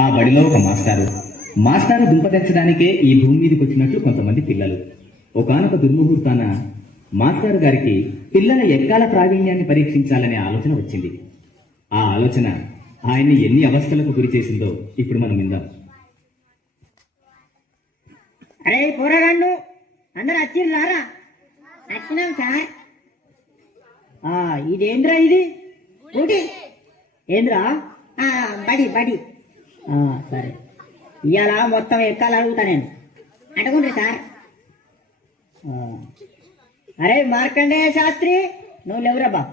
ఆ బడిలో ఒక మాస్టారు దుంపతెచ్చడానికే ఈ భూమి మీదకి వచ్చినట్లు కొంతమంది పిల్లలు. ఒకానొక దుర్ముహూర్తాన మాస్టారు గారికి పిల్లల ఎక్కాల ప్రావీణ్యాన్ని పరీక్షించాలనే ఆలోచన వచ్చింది. ఆ ఆలోచన ఆయన్ని ఎన్ని అవస్థలకు గురి చేసిందో ఇప్పుడు మనం విందాం. అరే పోరాగాళ్ళు అందరు వచ్చిర్రారా? వచ్చినాం సార్. ఇదేంద్రా ఇది ఊటి ఏంద్రా? బడి బడి సరే, ఇవాళ మొత్తం ఎక్కాలి అడుగుతా నేను. అడుగుండ్రి సార్. అరే మార్కండేయ శాస్త్రి, నువ్వు లేవురా బాబు.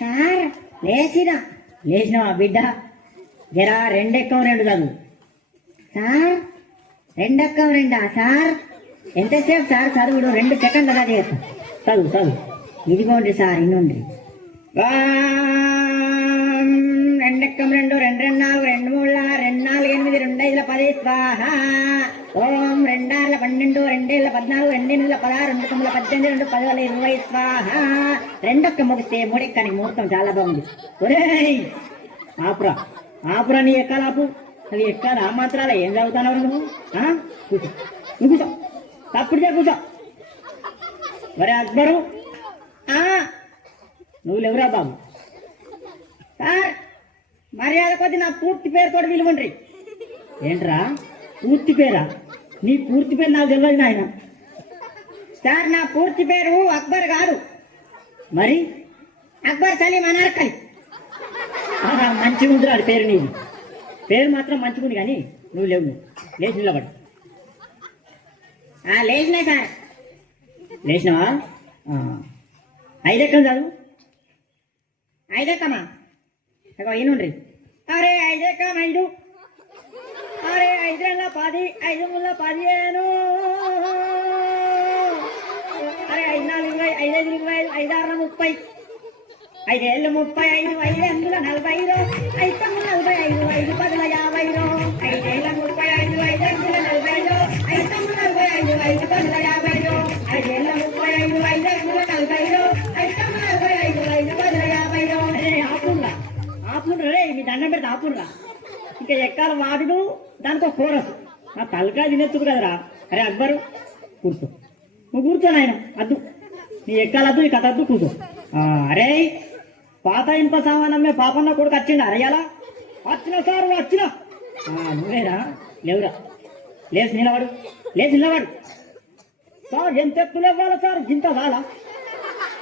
సార్ లేచినావా బిడ్డ? జరా రెండెక్కం రెండు చదువు. సార్ రెండెక్కం రెండా సార్? ఎంతసేపు సార్ చదువుడు? 2 సెకండ్లు కదా చేస్తా. చదువు. ఇదిగోండి సార్, ఇన్నుండ్రి. రెండెక్కం రెండు, 2 2 4, 2 3 2 4 8 2 5 10 స్వాహ. ఓం 2 6 12 2 7 14 2 8 16 2 9 18 2 10 20 స్వాహ. రెండొక్క ముగిస్తే మూడెక్కనికి ముహూర్తం చాలా బాగుంది. ఒరేయ్ ఆపురా నీ ఎక్కాలి ఆపు. అది ఎక్కాలి ఆ మాత్రాల ఏం చదువుతావు నువ్వు? కూర్చో తప్పుడు కూర్చో. ఒరే అక్బరు, నువ్వు లేవురా బాబు. సార్ మర్యాద కొద్ది నా పూర్తి పేరుతో విలువండ్రి. ఏంట్రా పూర్తి పేరా? నీ పూర్తి పేరు నాకు తెలియదు నాయన. సార్ నా పూర్తి పేరు అక్బర్ కాదు. మరి అక్బర్ సలీం అనార్కలి. మంచిగా ఉందిరా పేరు. నీది పేరు మాత్రం మంచిగా ఉంది, కానీ నువ్వు లేవు. లేచి నిలబడు. లేచినా సార్. లేచినావా? 5 ఎక్కం చదువు. 5 ఎక్కమా? ఈయనుండ్రి. అరే 5 ఎక్కం 5. అరే 5 2 10, 5 3 15. అరే 5 4 20, 5 5 25, 5 6 30, 5 7 35, 5 8 45, 5 9 45, 5 10 50, 5 7 35, 5 8 45, 5 9 45, 5 10 50, 5 7 35, 5 8 45, 5 9 50. అరే ఆపుండ్రా రే, మీ దండం పెడితే ఆపుండ్రా. ఇంకా ఎక్కాల వాడుడు, దానికి ఒక కోరసు. నా తలకాయ తినెత్తుకు కదరా. అరే అక్బరు కూర్చో. నువ్వు కూర్చో నాయన. అద్దు నీ ఎక్కాలద్దు, నీ కథ అద్దు, కూర్చో. అరే పాత ఇనుప సామానమ్మే పాపన్న కొడుకు వచ్చిండ? అరయ్యాలా? వచ్చిన సార్ వచ్చిన. నువ్వేరా? లేవురా. లేచి నిలబడు. సార్ ఎంత ఎత్తులు ఇవ్వాలి సార్? గింత చాలా.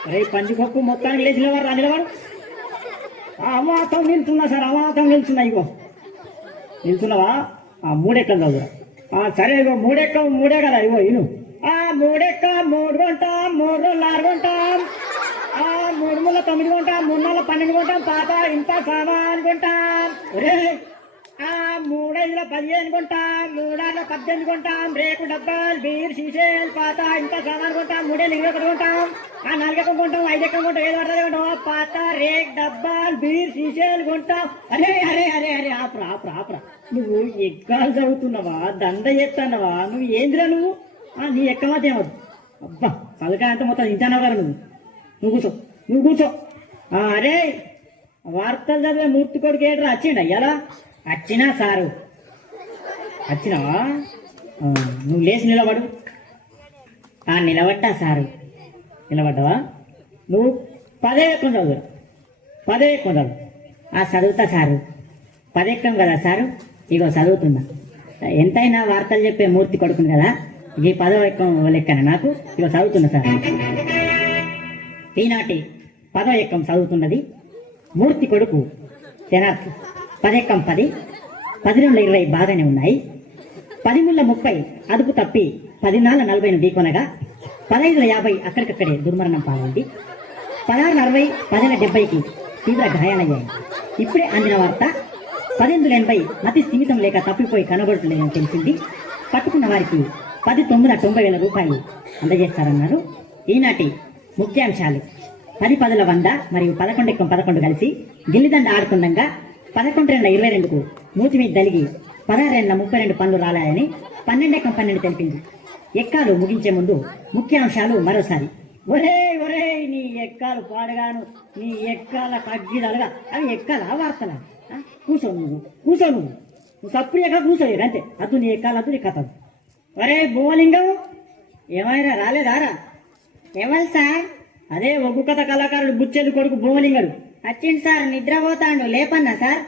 అరే పంచికొక్కు మొత్తానికి లేచి నిలబడు. అమాతం నిల్చున్నా సార్, అమాతం నిల్చున్నా. ఇగో నిల్చున్నావా? 3 ఎక్కం చదువురా. సరే ఇగో 3 ఎక్కం 3 కదా. ఇగో ఇను 3 ఎక్కం 3 కొంటాం, 3 2 4 కొంటాం, 3 3 9 కొంటాం, 3 4 12 కొంటాం, పాత ఇంత సామాన్ కొంటాం. ఒరే 3 5 15 కొంటాం, 3 6 18 కొంటాం, రేకు డబ్బాలు బీర్ సీసేలు పాత ఇంత సామాన్ కొంటాం. 3 7 21 కొంటాం, 4 ఎక్కం కొంటాం, 5 ఎక్కం కొంటాం, 7 పడుతుంది కొంటాం, పాత రేక్ డబ్బాలు బీర్ సీసేలు కొంటాం. అరే అరే అరే అరే ఆపురా. నువ్వు ఎక్కాలు చదువుతున్నావా? దండ చేస్తున్నావా? నువ్వు ఏందిరా నువ్వు? నీ ఎక్కమాత ఏమవుతుంది? అబ్బా పలకాయ అంతా మొత్తం ఇంటానావు కదా నువ్వు కూర్చో. అరే వార్తలు చదివే మూర్తి కొడుకు ఏడ్రా వచ్చిండ? అయ్యాలా? వచ్చినా సారు. వచ్చినావా? నువ్వు లేచి నిలబడు. నిలబడ్డా సారు. నిలబడ్డావా? నువ్వు 10 ఎక్కం చదువు. 10 ఎక్కం చదువు. చదువుతా సారు. 10 ఎక్కం కదా సారు? ఇగో చదువుతున్నా. ఎంతైనా వార్తలు చెప్పే మూర్తి కొడుకుని కదా. ఈ 10వ ఎక్కం లెక్కన నాకు. ఇగో చదువుతున్నా సార్. ఈనాటి 10వ ఎక్కం చదువుతున్నది మూర్తి కొడుకు జనార్దన్. 10 ఎక్కం 10, 10 2 20 బాగానే ఉన్నాయి. 10 3 30 అదుపు తప్పి 10 4 40 ఢీకొనగా 15 50 అక్కడికక్కడే దుర్మరణం పాలైంది. 16 60, 10 70కి తీవ్ర గాయాలయ్యాయి. ఇప్పుడే అందిన వార్త 18 80 మతి స్థిమితం లేక తప్పిపోయి కనబడుతుందని తెలిసింది. పట్టుకున్న వారికి 10 9 90,000 రూపాయలు అందజేస్తారన్నారు. ఈనాటి ముఖ్యాంశాలు: 10 10 100 మరియు 11 ఎక్కం 11 కలిసి గిల్లిదండ ఆడుతుండగా 11 2 22కు మూతి మీద తలిగి 16 2 32 పనులు రాలాయని 12 ఎక్కం 12 తెలిపింది. ఎక్కాలు ముగించే ముందు ముఖ్యాంశాలు మరోసారి. ఒరే నీ ఎక్కాలు పాడగాను, నీ ఎక్కాల కగ్గిదలుగా. అవి ఎక్కాలా వార్తలా? కూర్చో నువ్వు. నువ్వు సప్పుడు ఎక్కడ కూర్చోలేదు అంతే అద్దు నీ ఎక్కాలి అద్దు నీ కథ ఒరే భూమలింగం ఏమైనా రాలేదారా ఎవరు సార్ అదే ఒగ్గు కథ కళాకారుడు బుచ్చెలు కొడుకు భూమలింగడు వచ్చింది సార్ నిద్రపోతాడు లేపన్నా సార్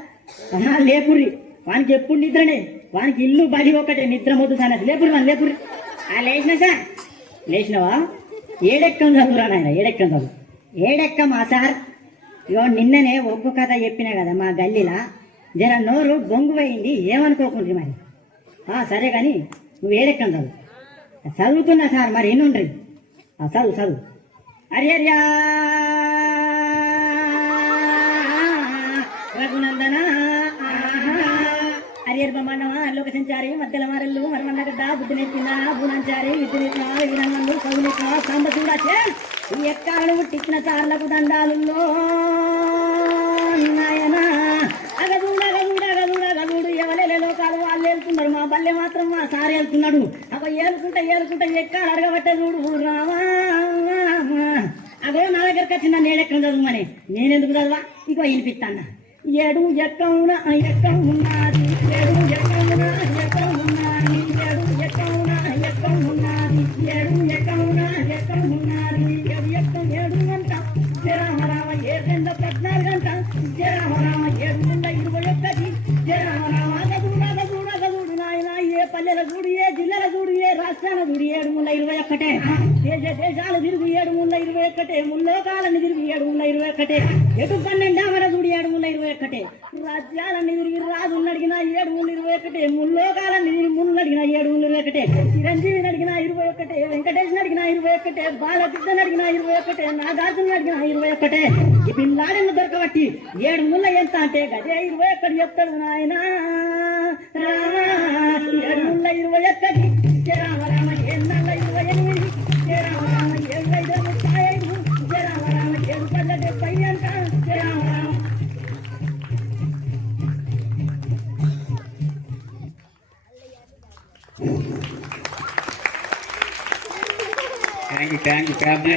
లేపుర్రి వానికి ఎప్పుడు నిద్రనే వానికి ఇల్లు బడి ఒకటే నిద్ర మొద్దు సార్ లేపుర్రి వాని లేపుర్రి లేచిన సార్ లేచినవా ఏడెక్కం చదువురా నాయన ఏడెక్కం చదువు ఏడెక్కమా సార్ ఇగో నిన్ననే ఒగ్గు కథ చెప్పినా కదా మా గల్లీలా జర నోరు బొంగు పోయింది ఏమనుకోకుండ్రి మరి సరే కానీ నువ్వు ఏడెక్కం చదువు చదువుతున్నా సార్ మరి ఎన్నుండ్రి చదువు చదువు హరియర్యా రఘునందన హరియర్ బ్రహ్మాండమా లోక సంచారి మధ్యల మారల్లు మరమన్నగడ్డ బుద్ధి నెత్తిన భూనంచారి విద్య నెత్తిన వీరంగంలో చదువు నెత్తిన సాంబ చూడాచే ఈ ఎక్కాలు పుట్టించిన సార్లకు దండాలుల్లో నాయన అగదూడ అగదూడ అగదూడ అగదూడు ఎవలే లోకాలు వాళ్ళు వెళ్తున్నారు మా బల్లె మాత్రం మా సార్ వెళ్తున్నాడు అవ ఏలుకుంటా ఎక్కాలు అడగబట్టే చూడు రామా అదే నా దగ్గరికి వచ్చి నన్ను ఏడెక్కం చదువుమని నేనెందుకు చదవా ఇగో వినిపిస్తాను ఏడు ఎక్కవున ఎక్కం ఉన్నది ఏడు ఎక్కవున ఎక్కం ఉన్నది ఏడు ఎక్కవున ఎక్కం ఉన్నది ఏడు ఎక్కవున ఎక్కం ఉన్నది ఏడు ఎక్కం 7 గంట జరామరామ 7 గంట 14 జరామరామ 721 జరామరామ గదుడు నాయన ఏ పల్లెల చూడు ఏ జిల్లాల చూడు ఏ రాష్ట్రాల చూడు 721 దేశాలు తిరుగు 721 ముల్లోకాలను తిరిగి 721 ఎటు 12 ఆవర చూడు 721 రాజ్యాలన్నీ తిరిగి రాజులను అడిగిన 721 ముల్లోకాలను తిరిగి ముళ్ళు అడిగిన 721 చిరంజీవిని అడిగిన 21 వెంకటేశ్వరుని అడిగిన 21 బాలకృష్ణని అడిగిన 21 నాగార్జున అడిగిన 21 ఈ పిల్లాడిని దొరకబట్టి 7 ముళ్ళ ఎంత అంటే గదే 21 చెప్తాడు నాయన రామ 7 ముళ్ళ 21 రామ రామ 7 రామ రామ 7 రామ రామ 7 70 అంట రామ రామ థ్యాంక్ యూ